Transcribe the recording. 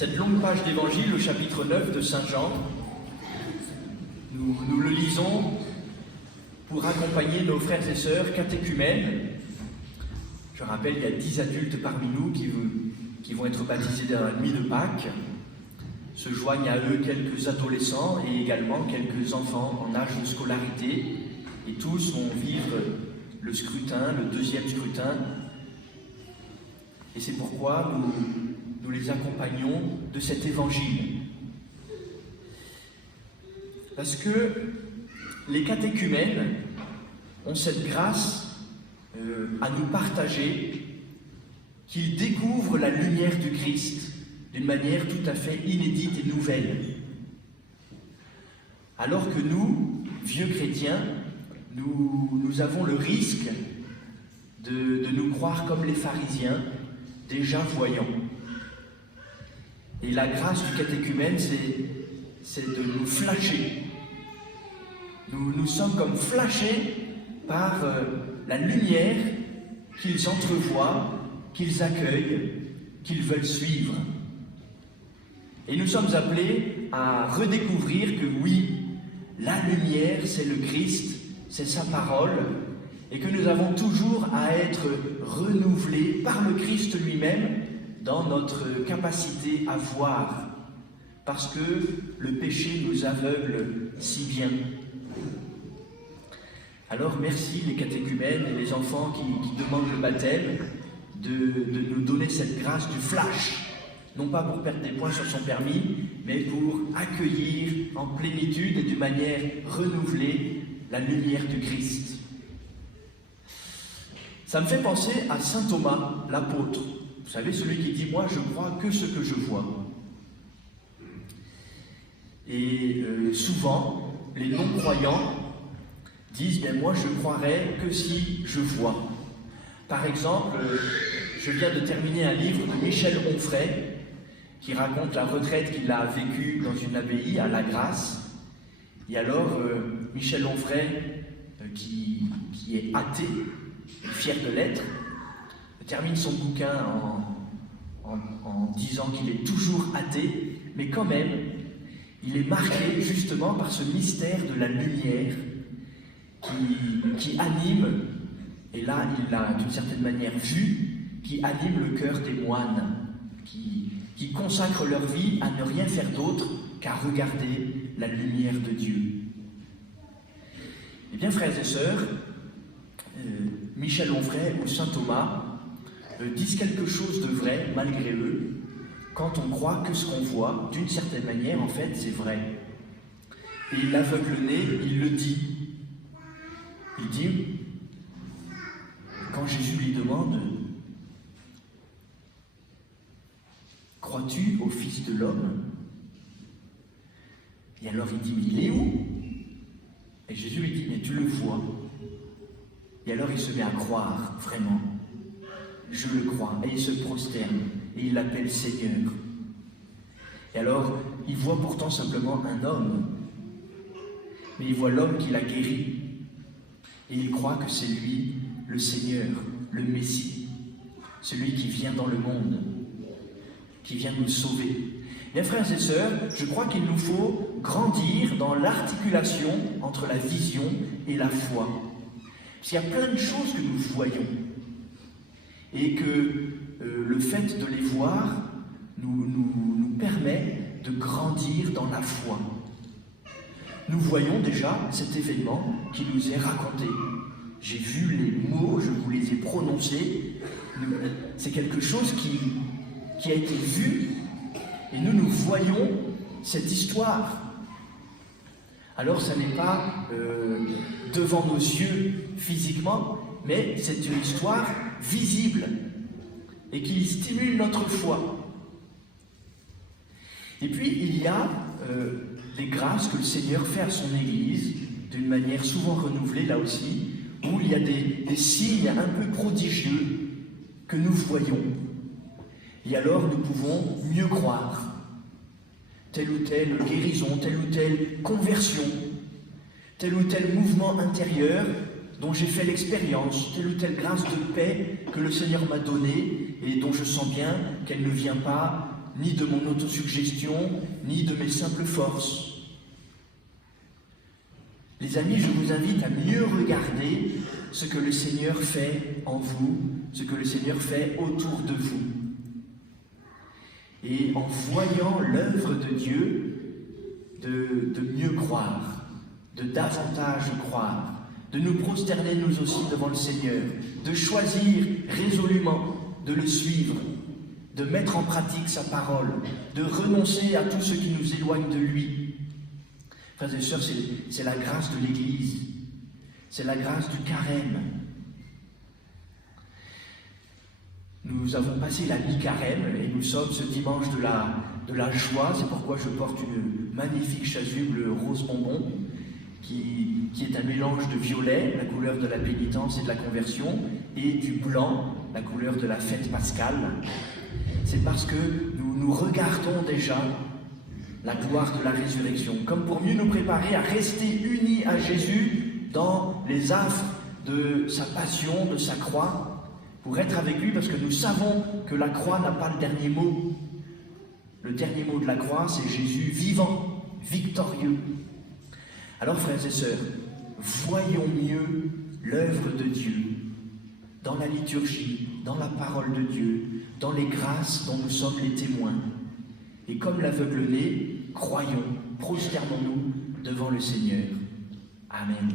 Cette longue page d'évangile au chapitre 9 de Saint Jean, nous le lisons pour accompagner nos frères et sœurs catéchumènes. Je rappelle, il y a 10 adultes parmi nous qui vont être baptisés dans la nuit de Pâques. Se joignent à eux quelques adolescents et également quelques enfants en âge de scolarité. Et tous vont vivre le scrutin, le deuxième scrutin. Et c'est pourquoi nous les accompagnons de cet évangile. Parce que les catéchumènes ont cette grâce à nous partager, qu'ils découvrent la lumière du Christ d'une manière tout à fait inédite et nouvelle. Alors que nous, vieux chrétiens, nous avons le risque de nous croire comme les pharisiens, déjà voyants. Et la grâce du catéchumène, c'est de nous flasher. Nous sommes comme flashés par la lumière qu'ils entrevoient, qu'ils accueillent, qu'ils veulent suivre. Et nous sommes appelés à redécouvrir que oui, la lumière, c'est le Christ, c'est sa parole, et que nous avons toujours à être renouvelés par le Christ lui-même dans notre capacité à voir, parce que le péché nous aveugle si bien. Alors merci les catéchumènes et les enfants qui demandent le baptême de nous donner cette grâce du flash, non pas pour perdre des points sur son permis, mais pour accueillir en plénitude et d'une manière renouvelée la lumière du Christ. Ça me fait penser à saint Thomas, l'apôtre. Vous savez, celui qui dit « Moi, je crois que ce que je vois ». Et souvent, les non-croyants disent « Moi, je croirais que si je vois ». Par exemple, je viens de terminer un livre de Michel Onfray qui raconte la retraite qu'il a vécue dans une abbaye à La Grasse. Et alors, Michel Onfray, qui est athée, fier de l'être, termine son bouquin en disant qu'il est toujours athée, mais quand même, il est marqué justement par ce mystère de la lumière qui anime, et là il l'a d'une certaine manière vu, qui anime le cœur des moines, qui consacrent leur vie à ne rien faire d'autre qu'à regarder la lumière de Dieu. Eh bien, frères et sœurs, Michel Onfray ou saint Thomas disent quelque chose de vrai, malgré eux, quand on croit que ce qu'on voit, d'une certaine manière, en fait, c'est vrai. Et l'aveugle-né, il le dit. Il dit, quand Jésus lui demande « Crois-tu au Fils de l'homme ?» Et alors il dit « Mais il est où ?» Et Jésus lui dit « Mais tu le vois. » Et alors il se met à croire, vraiment. Je le crois. Et il se prosterne. Et il l'appelle Seigneur. Et alors, il voit pourtant simplement un homme. Mais il voit l'homme qui l'a guéri. Et il croit que c'est lui, le Seigneur, le Messie. Celui qui vient dans le monde, qui vient nous sauver. Bien, frères et sœurs, je crois qu'il nous faut grandir dans l'articulation entre la vision et la foi. Parce qu'il y a plein de choses que nous voyons. Et que le fait de les voir nous permet de grandir dans la foi. Nous voyons déjà cet événement qui nous est raconté. J'ai vu les mots, je vous les ai prononcés. C'est quelque chose qui a été vu et nous voyons cette histoire. Alors ça n'est pas devant nos yeux physiquement, mais c'est une histoire visible et qui stimule notre foi. Et puis il y a des grâces que le Seigneur fait à son Église d'une manière souvent renouvelée là aussi, où il y a des signes un peu prodigieux que nous voyons. Et alors nous pouvons mieux croire. Telle ou telle guérison, telle ou telle conversion, tel ou tel mouvement intérieur dont j'ai fait l'expérience, telle ou telle grâce de paix que le Seigneur m'a donnée et dont je sens bien qu'elle ne vient pas ni de mon autosuggestion, ni de mes simples forces. Les amis, je vous invite à mieux regarder ce que le Seigneur fait en vous, ce que le Seigneur fait autour de vous. Et en voyant l'œuvre de Dieu, de mieux croire, de davantage croire, de nous prosterner nous aussi devant le Seigneur, de choisir résolument de le suivre, de mettre en pratique sa parole, de renoncer à tout ce qui nous éloigne de lui. Frères et sœurs, c'est la grâce de l'Église, c'est la grâce du carême. Nous avons passé la mi-carême et nous sommes ce dimanche de la joie. C'est pourquoi je porte une magnifique chasuble rose bonbon qui est un mélange de violet, la couleur de la pénitence et de la conversion, et du blanc, la couleur de la fête pascale. C'est parce que nous regardons déjà la gloire de la résurrection, comme pour mieux nous préparer à rester unis à Jésus dans les affres de sa passion, de sa croix, pour être avec lui, parce que nous savons que la croix n'a pas le dernier mot. Le dernier mot de la croix, c'est Jésus vivant, victorieux. Alors, frères et sœurs, voyons mieux l'œuvre de Dieu dans la liturgie, dans la parole de Dieu, dans les grâces dont nous sommes les témoins. Et comme l'aveugle-né, croyons, prosternons-nous devant le Seigneur. Amen.